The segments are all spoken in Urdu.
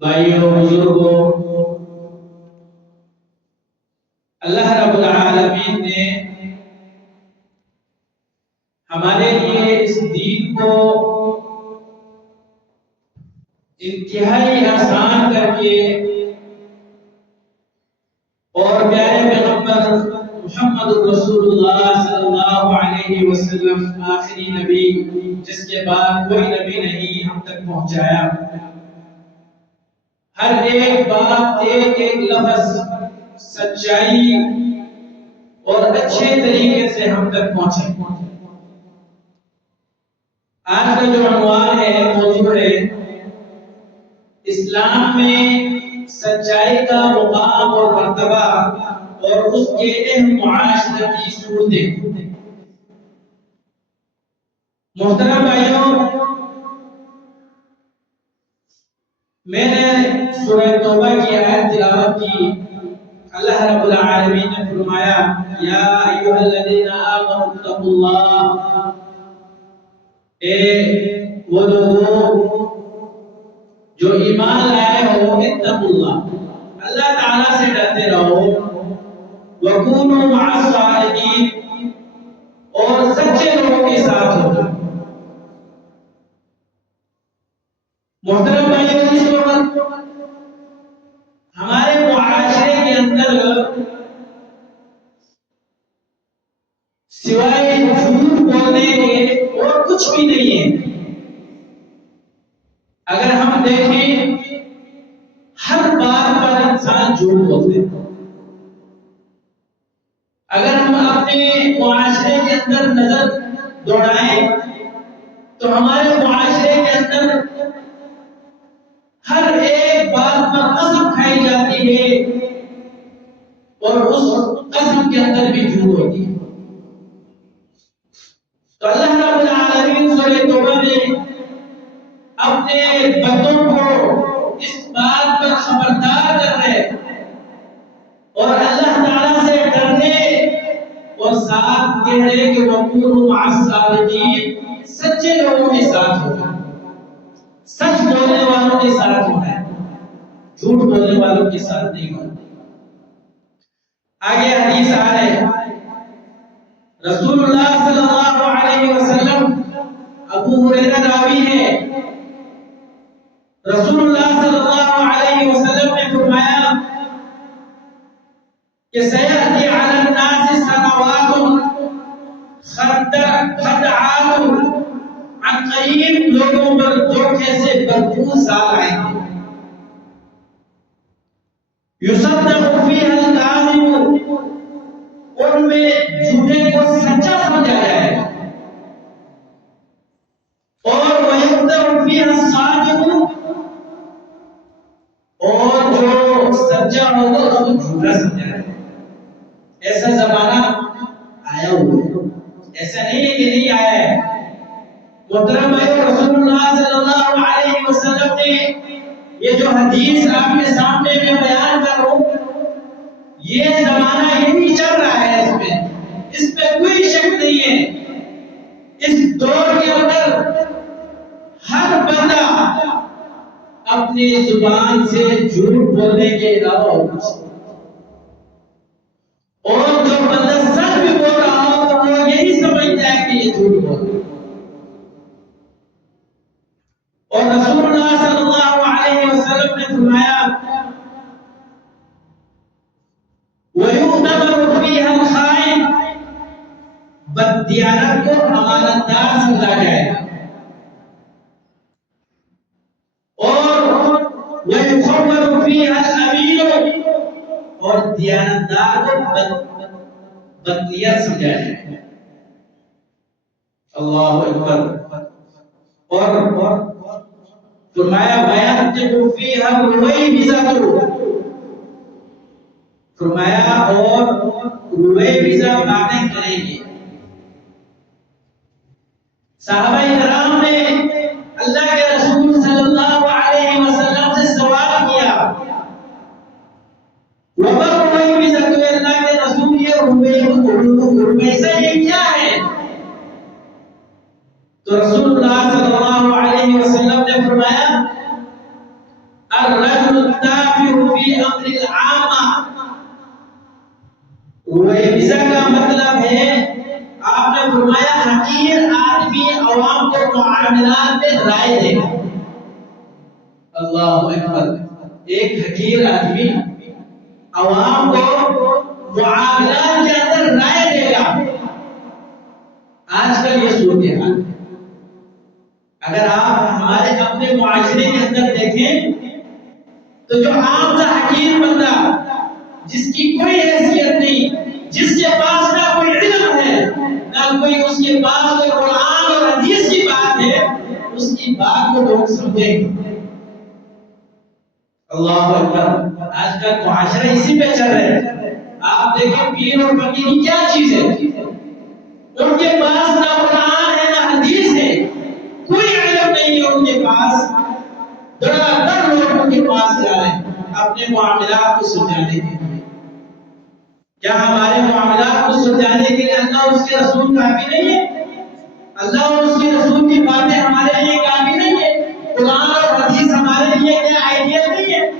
بھائیوں بزرگوں، اللہ رب العالمین نے ہمارے لیے اس دین کو انتہائی آسان کر کے اور پیارے پیغمبر محمد رسول اللہ صلی اللہ علیہ وسلم آخری نبی جس کے بعد کوئی نبی نہیں ہم تک پہنچایا۔ ہر ایک بات، ایک ایک لفظ سچائی اور اچھے طریقے سے ہم تک پہنچے۔ آج کا جو عنوان ہے، موضوع ہے اسلام میں سچائی کا مقام اور مرتبہ اور اس کے اہم معاشرتی صورتیں۔ محترم بھائیوں، میں نے سورہ توبہ کی آیت تلاوت کی۔ اللہ رب العالمین نے فرمایا یا ایھا الذین آمنوا اتقوا اللہ، اے وہ لوگوں جو ایمان لائے ہو، اتقوا اللہ، اللہ تعالیٰ سے ڈرتے رہو، وکونوا مع الصادقین، اور سچے لوگوں کے ساتھ ہو۔ محترم بھائیوں، اس وقت ہمارے معاشرے کے اندر سوائے جھوٹ بولنے کے اور کچھ بھی نہیں ہے۔ اگر ہم دیکھیں، ہر بات پر انسان جھوٹ بولتے ہیں۔ اگر ہم اپنے معاشرے کے اندر نظر دوڑائیں تو ہمارے معاشرے کے اندر ہر ایک بات پر قسم کھائی جاتی ہے اور اس قسم کے اندر بھی جھوٹ ہوتی ہے۔ تو اللہ رب العالمین سورہ توبہ میں اپنے بندوں کو اس بات پر خبردار کر رہے اور اللہ تعالیٰ سے ڈرنے اور ساتھ کہہ رہے کہ وَكُونُوا مَعَ الصَّادِقِينَ، سچے لوگوں کے ساتھ ہونا، سچ بولنے والوں کے ساتھ ہونا ہے، جھوٹ بولنے والوں کے ساتھ نہیں ہونا۔ آگے حدیث آ رہے ہیں، رسول اللہ صلی اللہ علیہ وسلم، ابو ہریرہ راوی ہے، رسول اللہ صلی اللہ علیہ وسلم نے فرمایا کہ سیأتی علی الناس سنوات خدعات، عن قریب لوگوں پر دھوکے سے بھرپور سال آئیں گے، یصدق فیہا الکاذب، ان میں جھوٹے کو سچا سمجھا جائے گا، اور ویکذب فیہا الصادق، اور جو سچا ہوگا اس کو جھوٹا سمجھا جائے گا۔ ایسا زمانہ آیا ہوا ہے، ایسا نہیں ہے کہ نہیں آیا ہے۔ محترم بھائی، رسول اللہ صلی اللہ علیہ وسلم نے یہ جو حدیث آپ کے سامنے میں بیان کر رہا ہوں، یہ زمانہ یہی چل رہا ہے، اس پہ کوئی شک نہیں ہے۔ اس دور کے اندر ہر بندہ اپنی زبان سے جھوٹ بولنے کے علاوہ کچھ، اور جو بندہ سچ بھی بول رہا ہو تو وہ یہی سمجھتا ہے کہ یہ جھوٹ بول رہا ہے۔ اور رسول اللہ صلی اللہ علیہ وسلم نے فرمایا وَيُؤْتَمَنُ فِيهَا الْخَائِنُ، بددیانت کو امانت دار سمجھا جائے گا، اور وَيُخَوَّنُ فِيهَا الْأَمِينُ، اور دیانت دار کو بدنیت سمجھا جائے گا۔ اللہ اکبر۔ اور فرمایا وَيَنْطِقُ فِيهَا الرُّوَيْبِضَةُ، فرمایا اور رویبضہ باتیں کریں گے۔ صحابہ کرام نے اللہ کے رسول صلی اللہ علیہ وسلم سے سوال کیا وَمَا الرُّوَيْبِضَةُ، اللہ کے رسول یہ رویبضہ یہ کیا ہے؟ تو رسول اللہ صلی اللہ علیہ وسلم نے فرمایا الرجل التابع فی امر العامہ، ویزا کا مطلب ہے آپ نے فرمایا حقیر آدمی عوام کے معاملات میں رائے دے گا. اللہ اکبر. ایک حقیر آدمی عوام کو معاملات کے اندر رائے دے گا. آج کل یہ صورتحال ہے. اگر آپ ہمارے اپنے معاشرے کے اندر دیکھیں تو جو عام سا حقیر بندہ جس کی کوئی حیثیت نہیں، جس کے پاس نہ کوئی علم ہے نہ کوئی اس کے پاس کوئی قرآن اور حدیث کی بات ہے، اس کی بات کو لوگ سمجھیں گے. اللہ اکبر. آج کل معاشرہ اسی پہ چل رہا ہے. آپ دیکھیں پیر اور فقیر کیا چیز ہے، ان کے پاس نہ قرآن ہے نہ حدیث ہے، کوئی علم نہیں ہے ان کے پاس. دڑا دڑ لوگ ان کے پاس جا رہے ہیں اپنے معاملات کو سلجھانے کے لیے. کیا ہمارے معاملات کو سلجھانے کے لیے اللہ اور اس کے رسول کافی نہیں ہے؟ اللہ اور اس کے رسول کی باتیں ہمارے لیے کافی نہیں ہے؟ قرآن اور حدیث ہمارے لیے کیا آئیڈیل نہیں ہے؟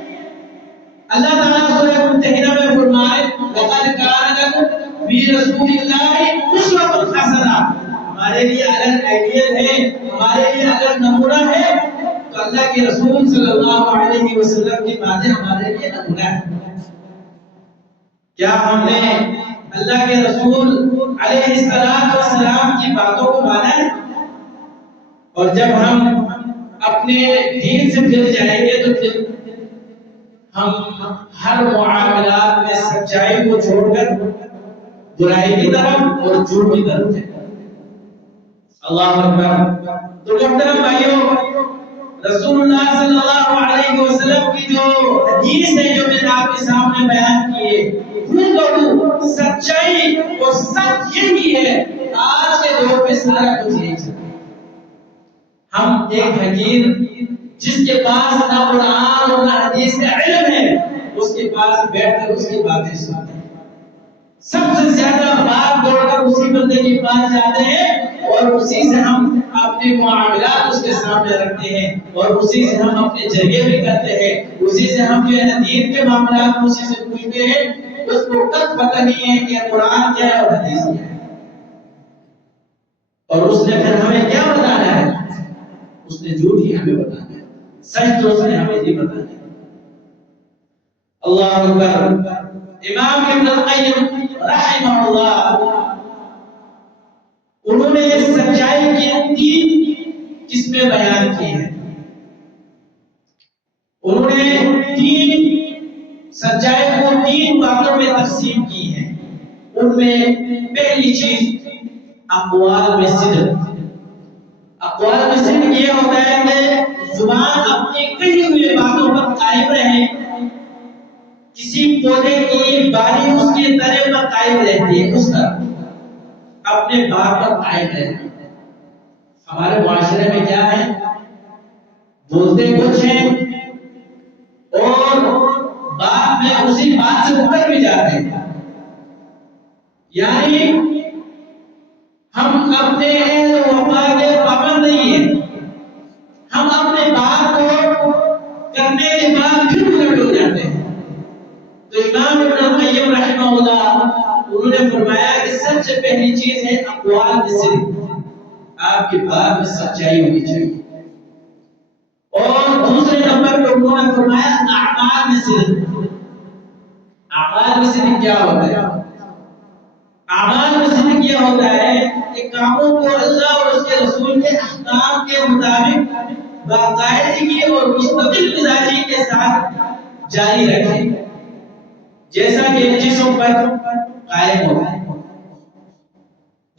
اللہ تعالیٰ سورہ ممتحنہ میں فرمائے لقد کان لکم فی رسول اللہ اسوۃ حسنہ. ہمارے لیے اگر آئیڈیل ہے، ہمارے لیے اگر نمونہ ہے تو اللہ کے رسول صلی اللہ علیہ وسلم کی باتیں ہمارے لیے نمونہ ہے. کیا ہم نے اللہ کے رسول علیہ السلام کی باتوں کو مانا ہے؟ اور جب ہم اپنے دین سے پھر جائیں گے تو پھر ہم ہر معاملات میں سچائی کو چھوڑ کر برائی کی طرف اور جھوٹ کی طرف ہے. اللہ اکبر. تو محترم بھائیوں، رسول اللہ صلی اللہ علیہ وسلم کی جو حدیث ہے جو میں نے آپ کے سامنے بیان کی ہے، سچائی اور سچ یہی ہے. آج کے دور میں سارا کچھ یہی ہے. ہم ایک حقیر جس کے پاس نہ قرآن اور نہ حدیث کا علم ہے، اس کے پاس بیٹھ کر اس کی باتیں سنتے ہیں. سب سے زیادہ بات توڑ کر اسی بندے کے پاس جاتے ہیں اور اسی سے ہم اپنے معاملات اس کے سامنے رکھتے ہیں اور اسی سے ہم اپنے ذریعے بھی کرتے ہیں. اسی سے ہم جو ہے دین کے معاملات اسی سے پوچھتے ہیں. اس کو تک پتہ نہیں ہے کہ قرآن کیا ہے اور حدیث کیا ہے. اور اس نے پھر ہمیں کیا بتانا ہے؟ اس نے جھوٹ ہی ہمیں بتانا ہے، سچ تو اس نے ہمیں نہیں بتانا ہے. اللہ اکبر. امام ابن القیم رحمہ اللہ انہوں نے سچائی کی 3 قسمیں بیان کی ہیں. انہوں نے 3 سچائی کو 3 باتوں میں تقسیم کی ہے. ان میں پہلی چیز اقوال میں صدق. اقوال میں صدق یہ ہوتا ہے کہ زبان اپنی کہی ہوئی باتوں پر قائم رہے. کسی پودے کی بالی اس کے تنے پر قائم رہتی ہے، اس طرح اپنے بات پر قائم رہتی ہے. ہمارے معاشرے میں کیا ہے، بولتے کچھ ہیں اور بعد میں اسی بات سے اتر بھی جاتے ہیں. یعنی ہم اپنے عہد و وفا کے پابند نہیں ہیں. ہم اپنے بات کو کرنے کے بعد پھر الٹ ہو جاتے ہیں. تو امام ابن القیم رحمہ اللہ انہوں نے فرمایا کہ سب سے پہلی چیز ہے اقوال میں صدق. آپ کی بات میں سچائی ہونی چاہیے. اور دوسرے نمبر پہ انہوں نے فرمایا اعمال میں صدق. اعمال میں صدق کیا ہوتا ہے؟ اعمال میں صدق یہ ہوتا ہے کہ کاموں کو اللہ اور اس کے رسول کے احکام کے مطابق باقاعدگی اور مستقل مزاجی کے ساتھ جاری رکھیں، جیسا کہ جسم پر قائم ہوتا ہے.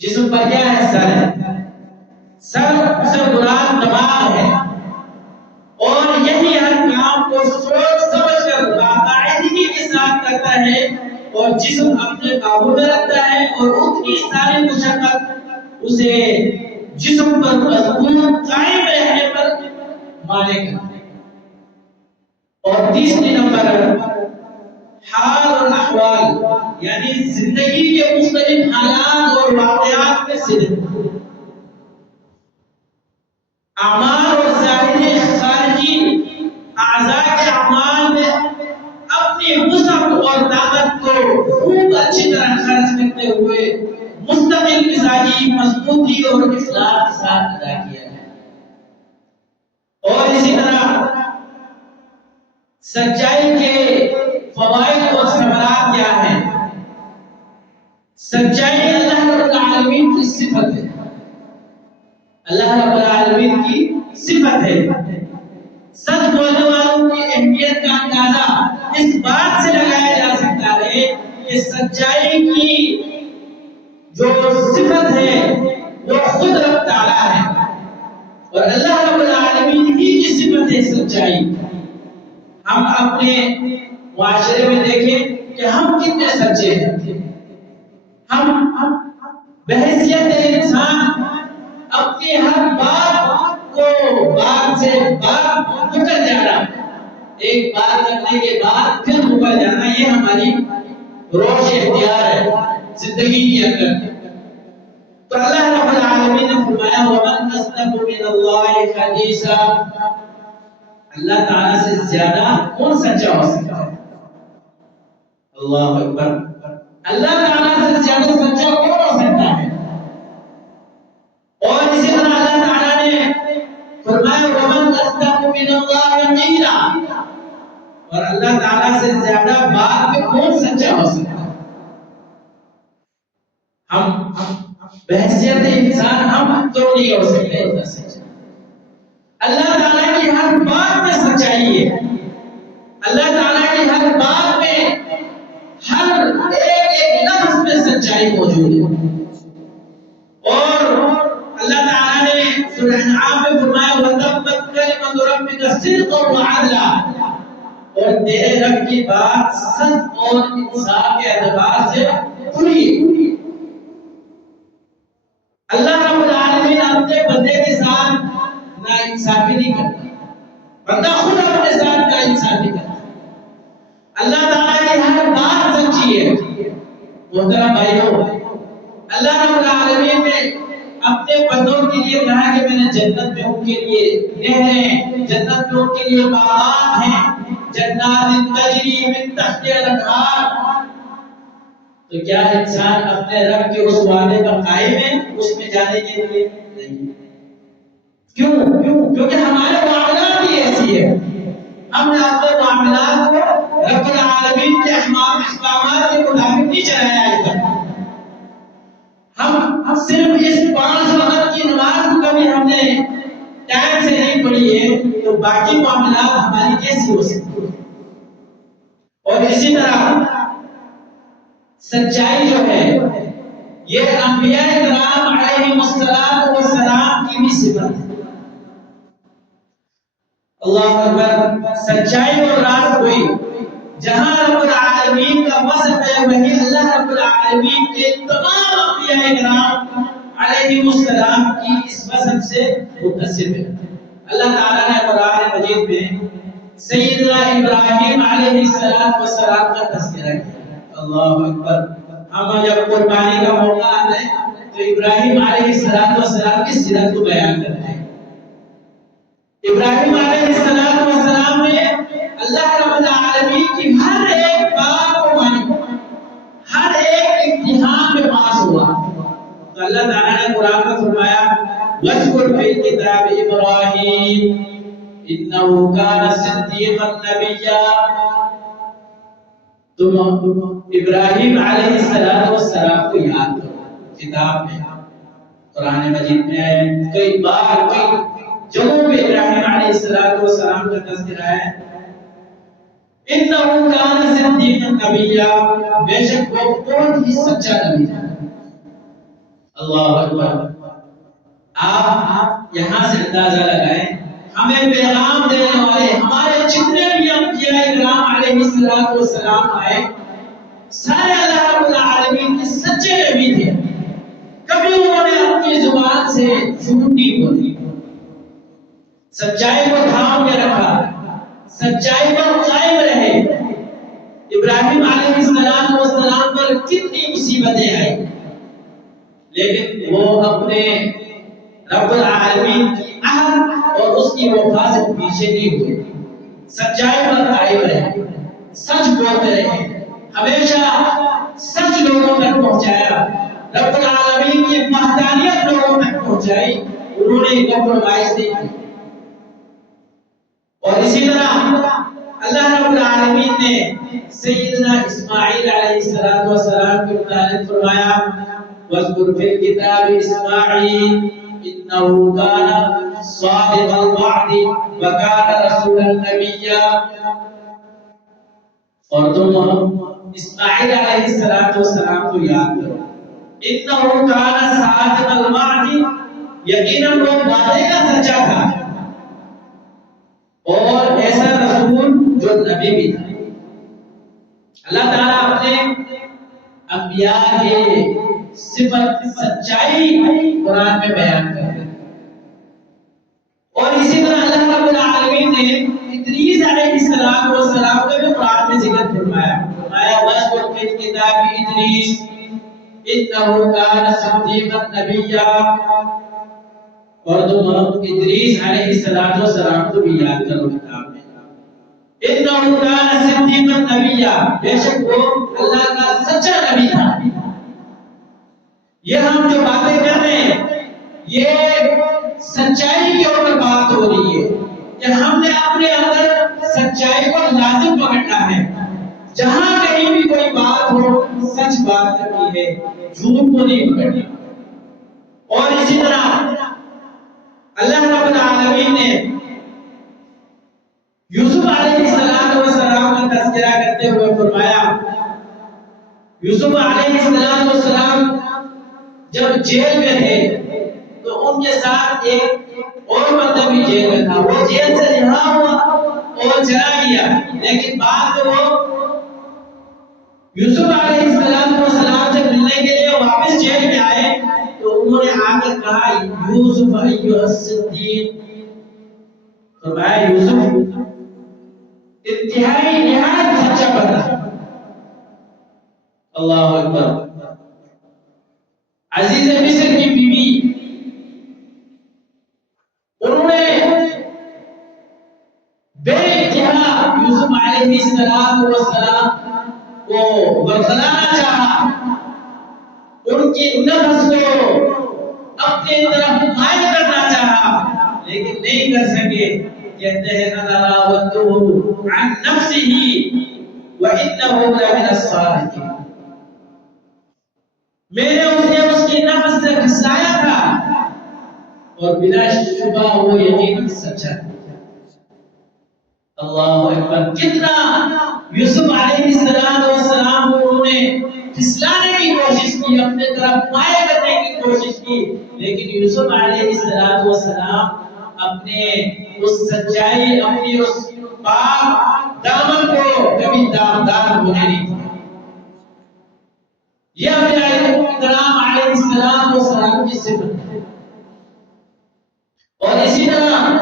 جسم پر کیا ہے؟ سر ہے. سر سے مراد دماغ ہے اور یہی ہر کام کو سوچ سمجھ کر باقاعدگی کے ساتھ کرتا ہے اور جسم اپنے قابو میں رکھتا ہے اور اتنی ساری مشقت اسے جسم پر مضبوط قائم رہنے پر مانے گا. اور تیسری نمبر حال اور احوال، یعنی زندگی کے مختلف حالات اور واقعات میں صدق. اعمال اور ظاہری خارجی اعضاء کے اعمال میں اپنی وسعت اور طاقت کو خوب اچھی طرح خرچ کرتے ہوئے مستقل مزاجی مضبوطی اور اخلاص کے ساتھ ادا کیا ہے۔ اور اسی طرح سچائی کے فوائد اور ثمرات کیا ہیں؟ سچائی اللہ رب العالمین کی صفت ہے، اللہ رب العالمین کی صفت ہے۔ سچ بولنے والوں کی اہمیت کا اندازہ اس بات سے لگایا جا سکتا ہے کہ سچائی کی جو صفت ہے وہ خود رب تعالیٰ ہے، اور اللہ رب العالمین ہی کی صفت ہے سچائی۔ ہم اپنے معاشرے میں دیکھیں کہ ہم کتنے سچے ہیں۔ ہم بحیثیت انسان اپنی ہر بات کو بات سے بات مکر جانا، ایک بات کرنے کے بعد پھر مکر جانا، یہ ہماری روش اختیار ہے زندگی کے اندر۔ تو اللہ رب العالمین نے فرمایا وَمَنْ أَصْدَقُ مِنَ اللَّهِ حَدِيثًا، اللہ تعالیٰ سے زیادہ کون سچا ہو سکتا ہے؟ اللہ اکبر، اللہ تعالیٰ سے زیادہ سچا کون ہو سکتا ہے؟ اور اسی طرح اللہ تعالیٰ نے فرمایا وَمَنْ أَصْدَقُ مِنَ اللَّهِ قِيلًا، اور اللہ تعالیٰ سے زیادہ بات میں کون سچا ہو سکتا ہے؟ ہم بحیثیت انسان ہم تو نہیں ہو سکتے اتنا سچا۔ اللہ تعالیٰ کی ہر بات میں سچائی ہے، اللہ تعالیٰ کی ہر بات میں ہر ایک لفظ میں سچائی موجود ہے۔ اور اللہ تعالیٰ نے سورہ انعام میں فرمایا وَتَمَّتْ كَلِمَتُ رَبِّكَ صِدْقًا وَعَدْلًا، اور تیرے رب کی بات سچ اور انصاف کے اعتبار سے پوری ہے۔ اللہ رب العالمین اپنے بندے کے ساتھ ناانصافی نہیں کرتا، بندہ خود اپنے ساتھ ناانصافی کرتا۔ اللہ تعالیٰ کی ہر بات سچی ہے۔ محترم بھائیوں، اللہ رب العالمین نے اپنے بندوں کے لیے کہا کہ میں نے جنت میں ان کے لیے نہریں، جنت میں ان کے لیے باغات ہیں، جنات تجری من تحتہا الانہار۔ تو کیا انسان اپنے رب کے اس وعدے پر قائم ہے اس میں جانے کے لیے؟ نہیں۔ کیوں؟ کیونکہ ہمارے معاملات بھی ایسی ہے، ہم نے اپنے معاملات کو رب العالمین کے احکامات کے مطابق نہیں چلایا آج تک۔ ہم صرف اس 5 وقت کی نماز کو کبھی ہم نے ٹائم سے نہیں پڑھی ہے، تو باقی معاملات ہماری کیسی ہو سکتی ہے؟ اور اسی طرح سچائی جو ہے یہ انبیاء کرام علیہم السلام کی بھی صفت ہے۔ اللہ اکبر، سچائی اور راست گوئی جہاں رب العالمین کا وصف ہے وہی اللہ رب العالمین کے تمام انبیاء کرام علیہم السلام کی اس وصف سے متصف ہے۔ اللہ تعالیٰ نے قرآن مجید میں سیدنا ابراہیم علیہ السلام کا تذکرہ کیا۔ اللہ اکبر، ہم جب قربانی کا موقع آتا ہے تو ابراہیم علیہ السلام کی سیرت کو بیان کرتے ہیں۔ ابراہیم علیہ السلام نے اللہ رب العالمین کی ہر ایک بات کو مانی، ہر ایک امتحان میں پاس ہوا۔ تو اللہ تعالیٰ نے قرآن میں فرمایا وَاذْكُرْ فِي الْكِتَابِ إِبْرَاهِيمَ إِنَّهُ كَانَ صِدِّيقًا نَبِيًّا۔ تم ابراہیم علیہ السلام کو یاد کرو، کتاب میں قرآن مجید میں کئی بار کئی جگہوں پہ ابراہیم علیہ السلام کا تذکرہ ہے۔ انہو کان صدیقا نبیا، بے شک وہ بہت ہی سچا نبی تھا۔ اللہ اکبر، آپ یہاں سے اندازہ لگائیں ہمیں پیغام دینے والے ہمارے جتنے بھی انبیاء کرام علیہ السلام آئے سارے اللہ رب العالمین کے سچے نبی تھے، کبھی انہوں نے اپنی زبان سے جھوٹ نہیں بولی، سچائی کو تھام کے رکھا، سچائی پر قائم رہے۔ ابراہیم علیہ السلام پر کتنی مصیبتیں آئی لیکن وہ اپنے رب العالمین کی عہد اور اس کی وفا سے پیچھے نہیں ہوئے، سچائی پر قائم رہے، سچ بولتے رہے، ہمیشہ سچ لوگوں تک پہنچایا، رب العالمین کی وحدانیت لوگوں تک پہنچائی، انہوں نے کمپرومائز نہیں کی۔ اور اسی طرح اللہ رب العالمین نے سیدنا اسماعیل علیہ السلام کے متعلق فرمایا وَاذْكُرْ فِي الْكِتَابِ إِسْمَاعِيلَ إِنَّهُ كَانَ صَادِقَ الْوَعْدِ وَكَانَ رَسُولًا نَبِيًّا۔ اور تم اسماعیل علیہ السلام کو یاد کرو، إِنَّهُ كَانَ صَادِقَ الْوَعْدِ، یقیناً وہ وعدے کا سچا تھا، اور ایسا رسول جو نبی بھی تھا۔ اللہ تعالیٰ اپنے انبیاء کے صفت سچائی قرآن میں بیان کرتے ہیں۔ اور اسی طرح اللہ رب العالمین نے ادریس علیہ السلام کا بھی قرآن میں ذکر فرمایا وَاذْكُرْ فِي الْكِتَابِ إِدْرِيسَ إِنَّهُ كَانَ صِدِّيقًا نَبِيًّا۔ اور تم ادریس علیہ السلام کو بھی یاد کرو کتاب میں، انہو کان صدیقا نبیا، بے شک وہ اللہ کا سچا نبی تھا۔ یہ ہم جو باتیں کر رہے ہیں یہ سچائی کے اوپر بات ہو رہی ہے کہ ہم نے اپنے اندر سچائی کو لازم پکڑنا ہے، جہاں کہیں بھی کوئی بات ہو سچ بات کرنی ہے، جھوٹ کو نہیں پکڑنا۔ اور اسی طرح اللہ رب العالمین نے یوسف علیہ السلام کا تذکرہ کرتے ہوئے فرمایا یوسف علیہ السلام جب جیل میں تھے تو ان کے ساتھ ایک اور بندہ بھی جیل میں تھا، وہ جیل سے رہا ہوا اور چلا گیا، لیکن بعد میں وہ یوسف علیہ السلام سے ملنے کے لیے واپس جیل میں آئے تو انہوں نے آ کر کہا یوسف ایھا الصدیق، فرمایا یوسف انتہائی نہایت سچا بندہ۔ اللہ اکبر۔ عزیز مصر کی بیوی انہوں نے بے انتہا یوسف علیہ السلام کو برگلانا چاہا، ان کی نفس کو اپنے طرف مائل کرنا چاہا، لیکن نہیں کر سکے۔ کہتے ہیں انا راودته عن نفسه وانه لمن الصادقين، میں نے اسے اس کی نفس سے پھسلایا تھا اور بلا شبہ وہ یقیناً سچا ہے۔ اللہ اکبر۔ کتنا یوسف علیہ السلام کو انہوں نے پھسلانے کی کوشش کی، اپنے طرف مائل کرنے کی کوشش کی، لیکن یوسف علیہ السلام اپنے اس سچائی، اپنی اس پاک دامن کو کبھی داغدار ہونے نہیں دیا۔ یہ انبیاء کرام علیہ السلام کی صفت ہے۔ اور اسی طرح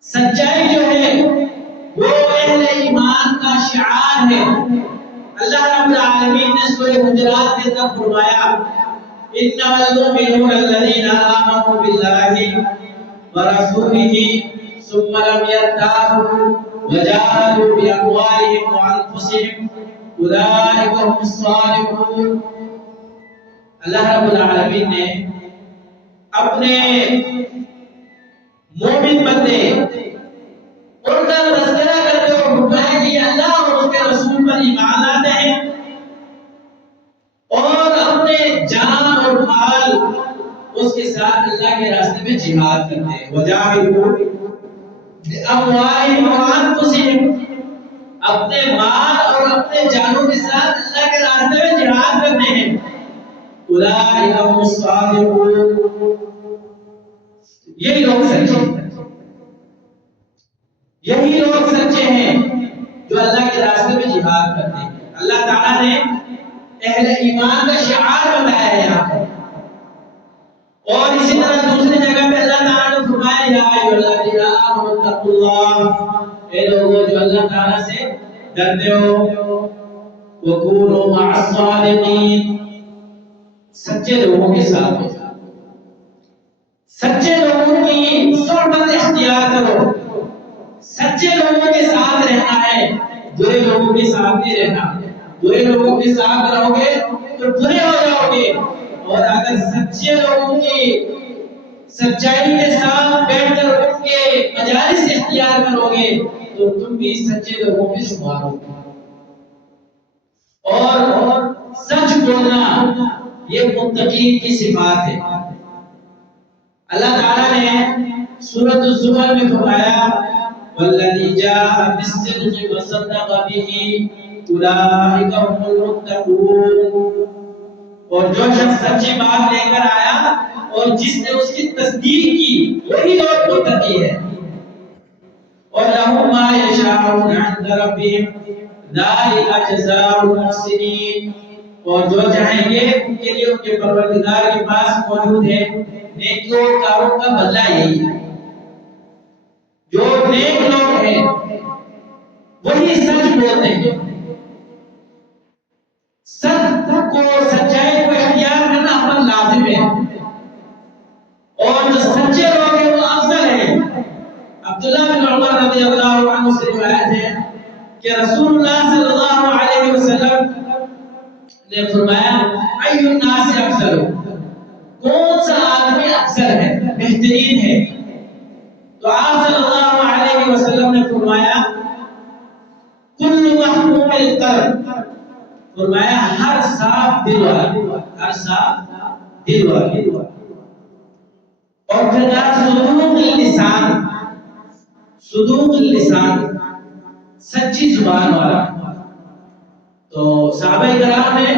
سچائی جو ہے وہ اہل ایمان کا شعار ہے۔ اللہ رب العالمین نے سورہ حجرات کے اندر فرمایا انما المؤمنون الذين آمنوا بالله ورسوله ثم لم يرتابوا وجاهدوا بأموالهم وأنفسهم أولئك هم الصادقون۔ اللہ رب العالمین نے اپنے مومن بندے ان کا تذکرہ کرتے ہوئے فرمایا کہ اللہ اور اس کے رسول پر ایمان لاتے ہیں اور اپنے جان اور مال اس کے ساتھ اللہ کے راستے میں جہاد کرتے ہیں۔ وجاہدوا بأموالهم وأنفسهم، اپنے مال اور اپنے جانوں کے ساتھ اللہ کے راستے میں جہاد کرتے ہیں۔ اولئک هم الصادقون، یہی لوگ سچے ہیں، یہی لوگ سچے ہیں جو اللہ کے راستے میں جہاد کرتے ہیں۔ اللہ تعالیٰ نے اہل ایمان کا شعار بتایا ہے یہاں پر۔ اور اسی طرح دوسری جگہ پہ اللہ تعالیٰ نے فرمایا یا ایھا الذین آمنوا اتقوا اللہ، اے لوگوں جو اللہ تعالیٰ سے ڈرتے ہو، وکونوا مع الصادقین، سچے لوگوں کے ساتھ ہو، سچے لوگوں کی صحبت اختیار کرو، سچے لوگوں کے ساتھ رہنا ہے، برے لوگوں کے ساتھ نہیں رہنا۔ برے لوگوں کے ساتھ رہو گے تو برے ہو جاؤ گے، اور اگر سچے لوگوں کی سچائی کے ساتھ بیٹھ کر ان کے مجالس اختیار کرو گے تو تم بھی سچے لوگوں میں شمار ہو گے۔ اور سچ بولنا یہ متقین کی صفات ہے۔ اللہ تعالیٰ نے سورۃ الزمر میں فرمایا والذی جاء بالصدق وصدق به اولئک هم المتقون، اور جو شخص سچی بات لے کر آیا اور جس نے اس کی تصدیق کی وہی لوگ متقی ہے۔ اور لہم ما یشاءون عند ربہم ذلک جزاء المحسنین، اور جو چاہیں گے ان کے لیے ان کے پروردگار کے پاس موجود ہے نیکیوں کاروں کا بدلہ یہی ہے۔ جو نیک لوگ ہیں وہی سچ بولتے ہیں، سچ کو سچائی کو اختیار کرنا اپنا لازم ہے، اور جو سچے لوگ ہیں وہ افضل ہیں۔ عبداللہ بن عمر رضی اللہ عنہ سے روایت ہے کہ رسول اللہ صلی اللہ علیہ وسلم نے فرمایا ای الناس افضل، کون سا آدمی افضل ہے، بہترین ہے؟ تو آپ صلی اللہ علیہ وسلم نے فرمایا کل محکوم القلب، فرمایا ہر صاف دل والا، ہر صاف دل والا، اور پھر کہا صدوق اللسان، صدوق اللسان سچی زبان والا۔ تو صحابہ کرام نے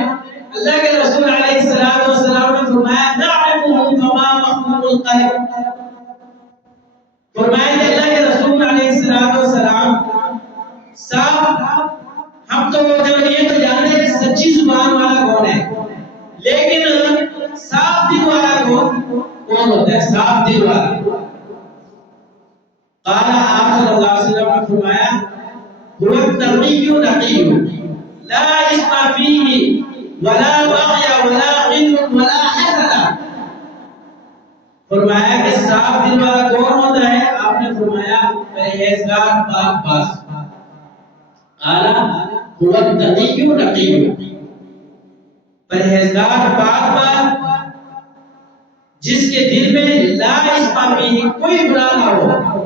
اللہ کے رسول علیہ السلام نے فرمایا نعرفه فما محکوم القلب، فرمایا کہ اللہ کے رسول علیہ السلام صاحب ہم تو جب یہ تو جانتے ہیں کہ سچی زبان والا کون ہے، لیکن صاف دل والا کون ہوتا ہے؟ صاف دل والا۔ قال آپ صلی اللہ علیہ وسلم نے فرمایا هو التقی نقی لا اثم فیہ ولا بغی ولا غل ولا حسد، فرمایا کہ صاف دل والا کون ہوتا ہے؟ آپ نے فرمایا پرہیزگار پاک باز۔ قال هو التقی نقی، پرہیزگار پاک باز جس کے دل میں لا اثم فیہ کوئی برا نہ ہو،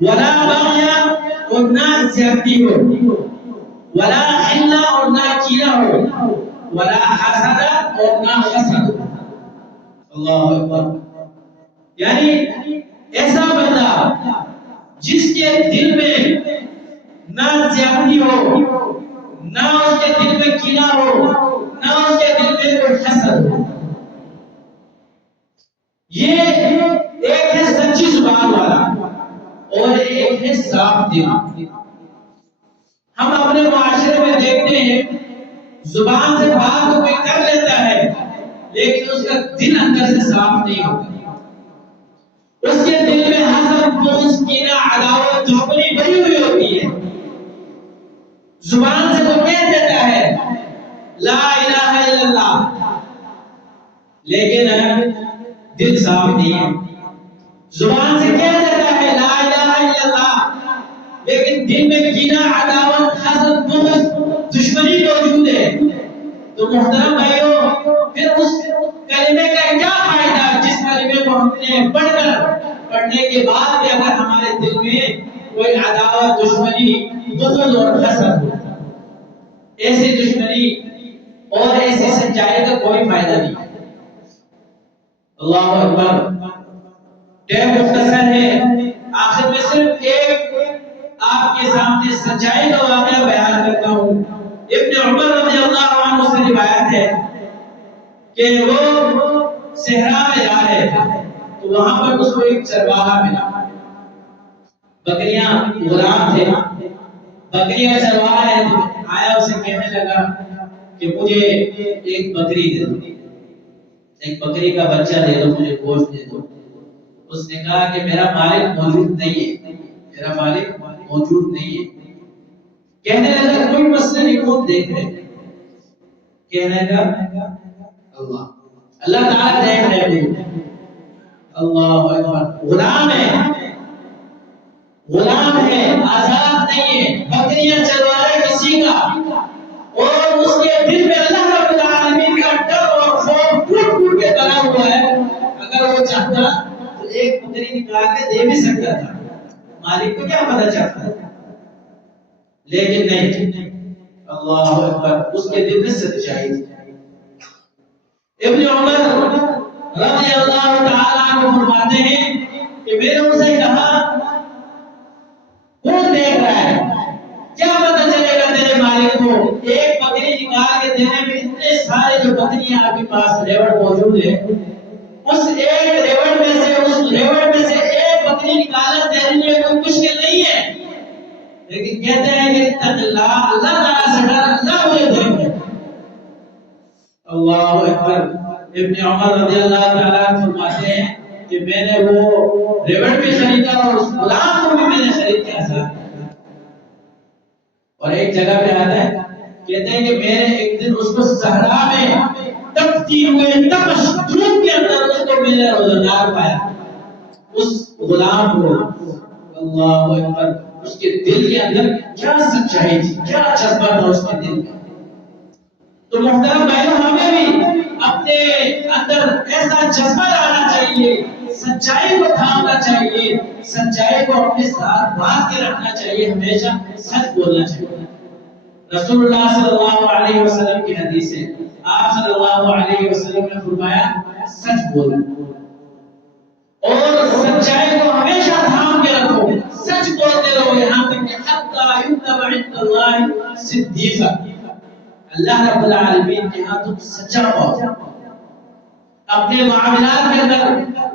ولا بغی اور نہ زیادتی ہو، ولا غل اور نہ کینہ ہو، ولا حسد اور نہ حسد ہو۔ اللہ اکبر، یعنی ایسا بندہ جس کے دل میں نہ زیادتی ہو، نہ اس کے دل میں کینہ ہو، نہ اس کے دل میں کوئی حسد ہو۔ یہ ایک ہے سچی زبان والا اور ایک ہے صاف دل۔ ہم اپنے معاشرے میں دیکھتے ہیں زبان سے بات تو کوئی کر لیتا ہے لیکن اس کا دل اندر سے صاف نہیں ہوتا، اس کے دل میں حسد بغض کینہ عداوت دشمنی بھری ہوئی ہوتی ہے۔ زبان سے تو کہہ دیتا ہے لا الہ الا اللہ، لیکن دل صاف نہیں ہے۔ زبان سے کہہ دیتا ہے لا الہ الا اللہ، لیکن دل میں کینہ عداوت حسد بغض دشمنی موجود ہے۔ تو محترم بھائیوں، پھر اس کلمے کا کیا فائدہ جس کلمے کو ہم نے پڑھنے کے بعد بھی اگر ہمارے دل میں کوئی عداوت دشمنی بغض اور حسد ہو؟ ایسی دشمنی اور ایسی سچائی کا کوئی فائدہ نہیں۔ اللہ اکبر، ٹائم مختصر ہے، آخر میں صرف ایک آپ کے سامنے سچائی کا واقعہ بیان کرتا ہوں۔ ابن عمر رضی اللہ عنہ سے روایت ہے کہ وہ صحرا میں جا رہے تھے تو وہاں پر اس کو ایک چرواہا ملا، بکریاں غلام تھے، بکریاں چرواہا ہے، آیا اسے کہنے لگا کہ مجھے ایک بکری دے دو، ایک بکری کا بچہ دے دو، مجھے گوشت دے دو۔ اس نے کہا کہ میرا مالک موجود نہیں ہے، میرا مالک موجود نہیں ہے۔ کہنے لگا کوئی مسئلہ نہیں، خود دیکھ رہے، کہنے لگا اللہ تعالیٰ دیکھ رہے ہیں۔ اللہ اکبر، غلام ہے، غلام ہے، آزاد نہیں ہے، بکریاں چلوا رہا کسی کا، اور اس کے دل میں اللہ رب العالمین کا ڈر اور خوف ٹوٹ ٹوٹ کے بنا ہوا ہے، اگر وہ چاہتا تو ایک بکری نکال کے دے بھی سکتا تھا، مالک کو کیا پتا چلتا ہے، لیکن نہیں، اللہ اکبر، اس کے دل میں سچائی تھی۔ ابن عمر رضی اللہ تعالیٰ عنہ فرماتے ہیں کہ میں نے اسے کہا کون دیکھ رہا ہے، کیا پتہ چلے گا تیرے مالک کو، ایک بکری نکال کے دینے میں اتنے سارے جو بکریاں آپ کے پاس ریوڑ موجود ہے، اس ایک ریوڑ میں سے ایک بکری نکالنا تیرے لیے کوئی مشکل نہیں ہے، لیکن کہتے ہیں کہ اتق اللہ، اللہ تعالیٰ سے ڈر، اللہ مجھے دیکھ رہا ہے۔ اللہ اکبر۔ ابن عمر رضی اللہ تعالیٰ عنہ فرماتے ہیں کہ میں نے وہ ریوڑ بھی خریدا اور اس غلام کو بھی میں نے خرید کے آزاد کیا۔ اور ایک جگہ پہ آتا ہے، کہتے ہیں کہ میں نے ایک دن اس کو صحرا میں تپتی ہوئے تپش دھوپ کے اندر اس کو میں نے روزگار پایا، اس غلام کو، اللہ اکبر، اس کے دل کے اندر کیا سچائی تھی، کیا جذبہ تھا اس کے دل میں۔ تو محترم بھائیوں، ہمیں بھی اپنے اندر ایسا جذبہ لانا چاہیے، سچائی کو تھامنا چاہیے، سچائی کو اپنے ساتھ باندھ کے رکھنا چاہیے، ہمیشہ سچ بولنا چاہیے۔ رسول اللہ صلی اللہ علیہ وسلم کی حدیث ہے، آپ صلی اللہ علیہ وسلم نے فرمایا سچ بولو اور سچائی کو ہمیشہ تھام کے رکھو، سچ بولتے رہو، یہاں تک کہ حتی یکتب عند اللہ صدیقا، اللہ رب العالمین کے ہاں تم سچا پاؤ، اپنے معاملات کے اندر،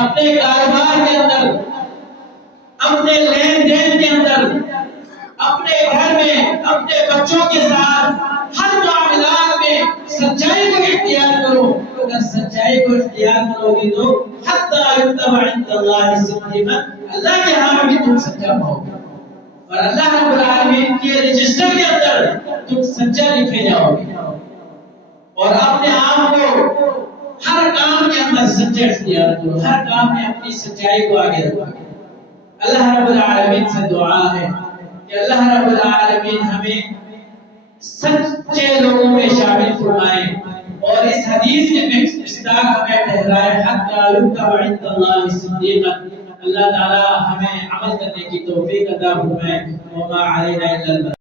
اپنے کاروبار کے اندر، اپنے لین دین کے اندر، اپنے گھر میں، اپنے بچوں کے ساتھ، ہر معاملات میں سچائی کو اختیار کرو، اگر سچائی کو اختیار کرو گی تو حتی یکتب عند اللہ صدیقا، اللہ کے ہاں بھی تم سچا پاؤ گے، اور اللہ رب العالمین کے رجسٹر کے اندر تم سچا لکھے جاؤ گے، اور اپنے آپ کو ہر کام کے اندر سچا اختیار کرو، ہر کام میں اپنی سچائی کو آگے رکھو۔ اللہ رب العالمین سے دعا ہے کہ اللہ رب العالمین ہمیں سچے لوگوں میں شامل فرمائے، اور اس حدیث کے مصداق ہمیں ٹھہرائے، حتی یکتب عند اللہ صدیقا، اللہ تعالی ہمیں عمل کرنے کی توفیق عطا فرمائے، وما علینا الا البلاغ۔